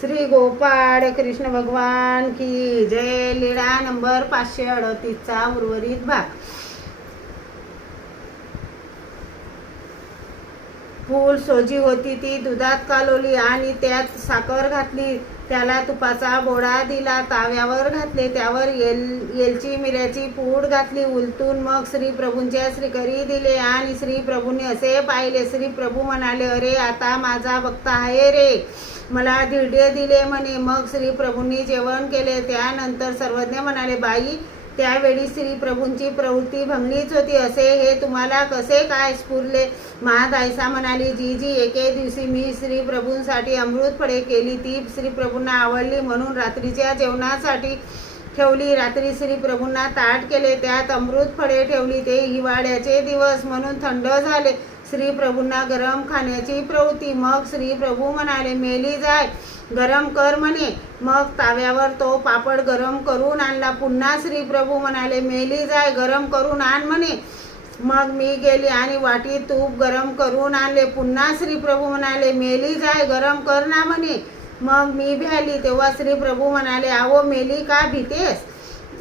श्री गोपाळ कृष्ण भगवान की जय. लीळा नंबर 538चा उर्वरित भाग. फूल सोजी होती ती दुधात कालवली आणि त्यात साखर घातली. त्याला तुपाचा बोडा दिला, ताव्यावर घातले, त्यावर येलची मिऱ्याची पूड घातली. उलटून मग श्री प्रभूंच्या श्रीकरी दिले आणि श्री प्रभूंनी असे पाहिले. श्री प्रभू म्हणाले, अरे आता माझा भक्त आहे रे, मला धिरडे दिले म्हणे. मग श्री प्रभूंनी जेवण केले. त्यानंतर सर्वज्ञ म्हणाले, बाई त्यावेळी श्री प्रभूंची प्रवृत्ती भंगलीच होती, असे हे तुम्हाला कसे काय स्फुरले? महादायसा म्हणाली, जी एके दिवशी मी श्री प्रभूंसाठी अमृत फळे केली, ती श्री प्रभूंना आवडली म्हणून रात्रीच्या जेवणासाठी ठेवली. रात्री श्री प्रभूंना ताट केले, त्यात अमृत फळे ठेवली. ते हिवाळ्याचे दिवस म्हणून थंड झाले. श्री प्रभूंना गरम खाण्याची प्रवृत्ती. मग श्री प्रभू म्हणाले, मेली जाय, गरम कर म्हणे. मग ताव्यावर तो पापड गरम करून आणला. पुन्हा श्री प्रभू म्हणाले, मेली जाय, गरम करून आण म्हणे. मग मी गेली आणि वाटीत तूप गरम करून आणले. पुन्हा श्री प्रभू म्हणाले, मेली जाय, गरम कर ना म्हणे. मग मी भ्याली. तेव्हा श्री प्रभू म्हणाले, आहो मेली का भीतेस,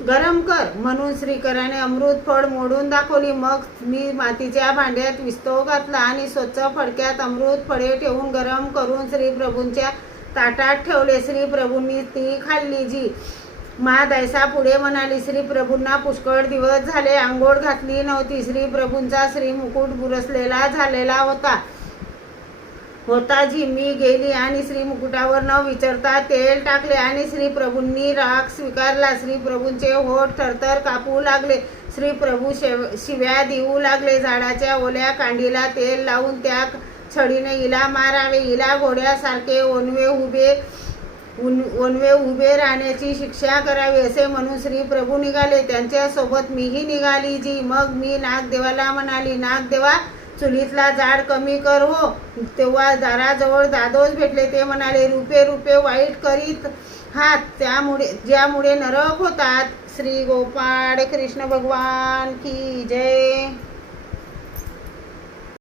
गरम कर. म्हणून श्रीकराने अमृत फळ मोडून दाखवली. मग मी मातीच्या भांड्यात विस्तव घातला आणि स्वच्छ फडक्यात अमृत फळे ठेवून गरम करून श्री प्रभूंच्या ताटात ठेवले. श्री प्रभूंनी ती खाल्ली. जी महादायसा पुढे म्हणाली, श्री प्रभूंना पुष्कळ दिवस झाले आंघोळ घातली नव्हती. श्री प्रभूंचा श्रीमुकुट बुरसलेला झालेला होता जी मी गेली आणि श्रीमुकुटावर न विचारता तेल टाकले आणि श्री प्रभूंनी राग स्वीकारला. श्री प्रभूंचे होठ थरथर कापू लागले. श्री प्रभू शिव्या देऊ लागले. झाडाच्या ओल्या कांडीला तेल लावून त्या छडीने हिला मारावे, हिला घोड्यासारखे ओनवे उभे राहण्याची शिक्षा करावी, असे म्हणून श्री प्रभू निघाले. त्यांच्या सोबत मीही निघाली. जी मग मी नागदेवाला म्हणाली, नागदेवा चुलीतला जाड कमी कर हो. तेव्हा दाराजवळ दादोस भेटले. ते म्हणाले, रुपे वाईट करीत हात, ज्यामुळे नरक होतात. श्री गोपाळ कृष्ण भगवान की जय.